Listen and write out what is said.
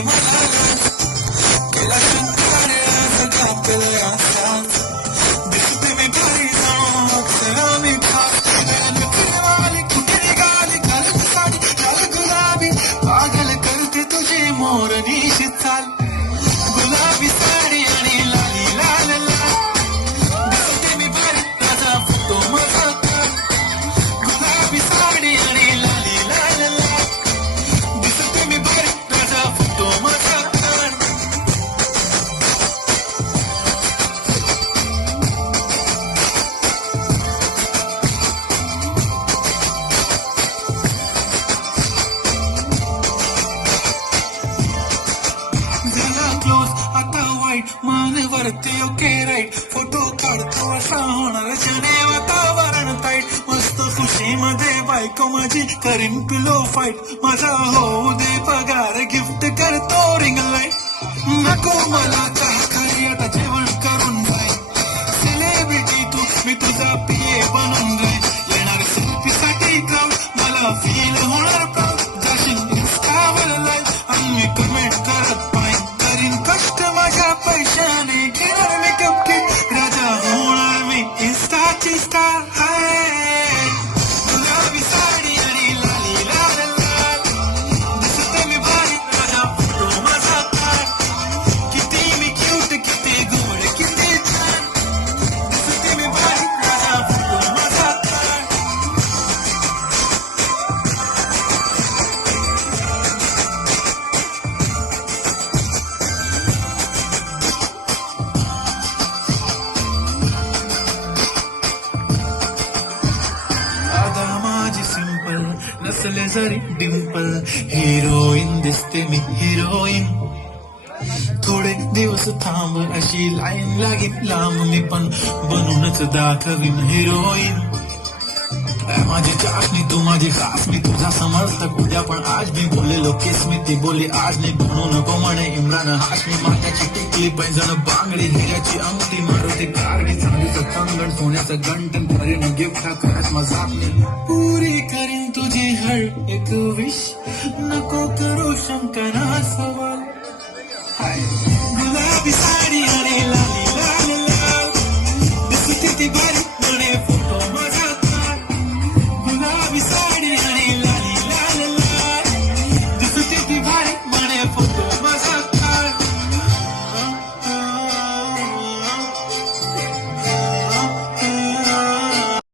मला केला शंकर सगळा केला साथ दिसते मी भारी जाऊन अक्षरा मी वाली कुठे निघाली काल साडी काल गुलाबी पागल करते तुझी मोरनीशी चाल गुलाबी साडी आणि लाली लाल लाल दिसते मी भारी राजा फोटो माझा गुलाबी साडी आणि लाली लाल लाल दिसते मी भारी राजा फोटो माझा क्लोज आता वाईट मानवरती ओके राईट फोटो काढतो असा होणार जने वातावरण ताईट मस्त खुशीमध्ये बायको माझी करीन पिलो फाईट माझा होऊ दे पगार गिफ्ट करतो रिंग लाईट नको मला चहा खाली आता जेवण करून जाईल सेलिब्रिटी तू मी तुझा पिये बनून जाईल येणार सेल्फी साठी क्राऊड मला फील होणार प्राऊड जाशील इंस्टावर लाईव्ह आम्ही कमेंट करत पाहिजे कष्ट माझ्या पैशाने घेणार मेकअप किट राजा होणार मी इंस्टाची स्टार आहे गुलाबी साडी आणि लाली लाल लाल दिसते मी भारी राजा फोटो माझा तार किती मी क्यूट किती गोड किती छान दिसते मी भारी राजा फोटो माझा तार सिंपल नसले जरी डिंपल हिरोईन दिसते मी हिरोईन थोडे दिवस थांब अशी लाईन लागेल लांब मी पण बनूनच दाखवीन हिरोईन माझी चाशनी तू माझी खास मी तुझा समर्थक उद्या पण आज मी बोललेलो केस मी ती बोली आज नाही बनू नको म्हणे इम्रान हाशमी माथ्याची टिकली पैंजण बांगडी हिऱ्याची अंगठी मारुती कारडी चांदीचं कंगण सोन्याचं गंटन करीन गिफ्ट हा खरंच मजाक नाही पुरी करीन तुझी हर एक विश नको करू शंकरा सवाल गुलाबी